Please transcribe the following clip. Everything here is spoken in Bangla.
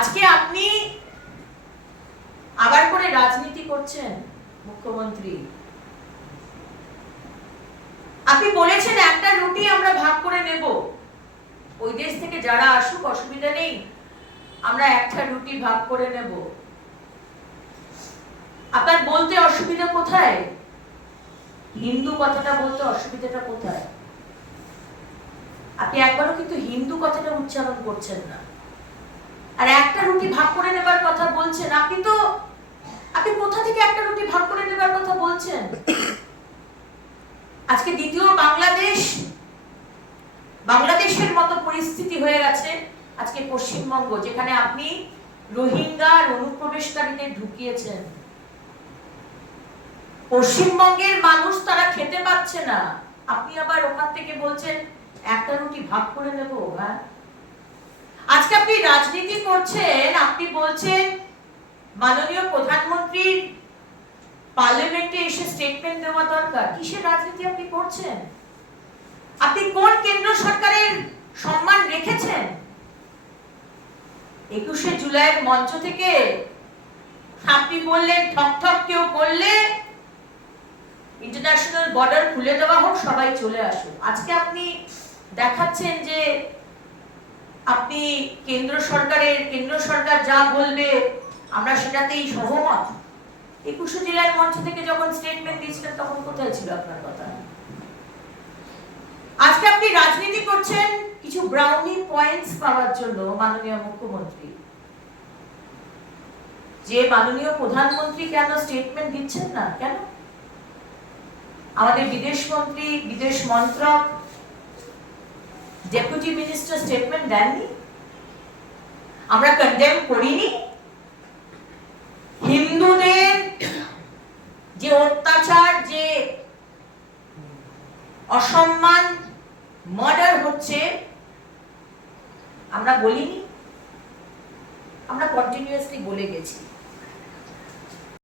আজকে আপনি আবার করে রাজনীতি করছেন মুখ্যমন্ত্রী। আপনি বলেছেন একটা রুটি আমরা ভাগ করে নেব, ওই দেশ থেকে যারা আসুক অসুবিধা নেই, আমরা একটা রুটি ভাগ করে নেব। আপনার বলতে অসুবিধা কোথায়? হিন্দু কথাটা বলতে অসুবিধাটা কোথায়? আপনি একবারও কিন্তু হিন্দু কথাটা উচ্চারণ করছেন না, আর একটা রুটি ভাগ করে নেবার কথা বলছেন। আপনি কোথা থেকে একটা রুটি ভাগ করে নেবার কথা বলছেন? আজকে দ্বিতীয় বাংলাদেশের মতো পরিস্থিতি হয়ে গেছে আজকে পশ্চিমবঙ্গ, যেখানে আপনি রোহিঙ্গা আর অনুপ্রবেশকারীদের ঢুকিয়েছেন। পশ্চিমবঙ্গের মানুষ তারা খেতে পাচ্ছে না, আপনি আবার ওখান থেকে বলছেন একটা রুটি ভাগ করে নেব। হ্যাঁ, আজকে আপনি রাজনীতি করছেন, আপনি বলছেন মাননীয় প্রধানমন্ত্রীর পার্লামেন্টে এসে স্টেটমেন্ট দেওয়া দরকার। কিসের রাজনীতি আপনি করছেন? আপনি কোন কেন্দ্র সরকারের সম্মান রেখেছেন? 21শে জুলাইয়ের মঞ্চ থেকে আপনি বললেন ঠক ঠক কেউ করলে ইন্টারন্যাশনাল বর্ডার খুলে দেওয়া হোক, সবাই চলে আসুক। আজকে আপনি দেখাচ্ছেন যে আপনি কেন্দ্র সরকার যা বলবে আমরা সেটাতেই সহমত। 21শে জুলাইয়ের মঞ্চ থেকে যখন স্টেটমেন্ট দিয়েছিলেন তখন কোথায় ছিল আপনার কথা? আজকে আপনি রাজনীতি করছেন কিছু ব্রাউনি পয়েন্টস পাওয়ার জন্য। মাননীয় মুখ্যমন্ত্রী, যে মাননীয় প্রধানমন্ত্রী কেন স্টেটমেন্ট দিচ্ছেন না? কেন আমাদের বিদেশমন্ত্রী, বিদেশ মন্ত্রক, ডেপুটি মিনিস্টার স্টেটমেন্ট দেননি? আমরা কন্ডেম করিনি? হিন্দুদের যে অত্যাচার, যে অসম্মান, মার্ডার হচ্ছে, আমরা বলিনি? আমরা কন্টিনিউয়াসলি বলে গেছি।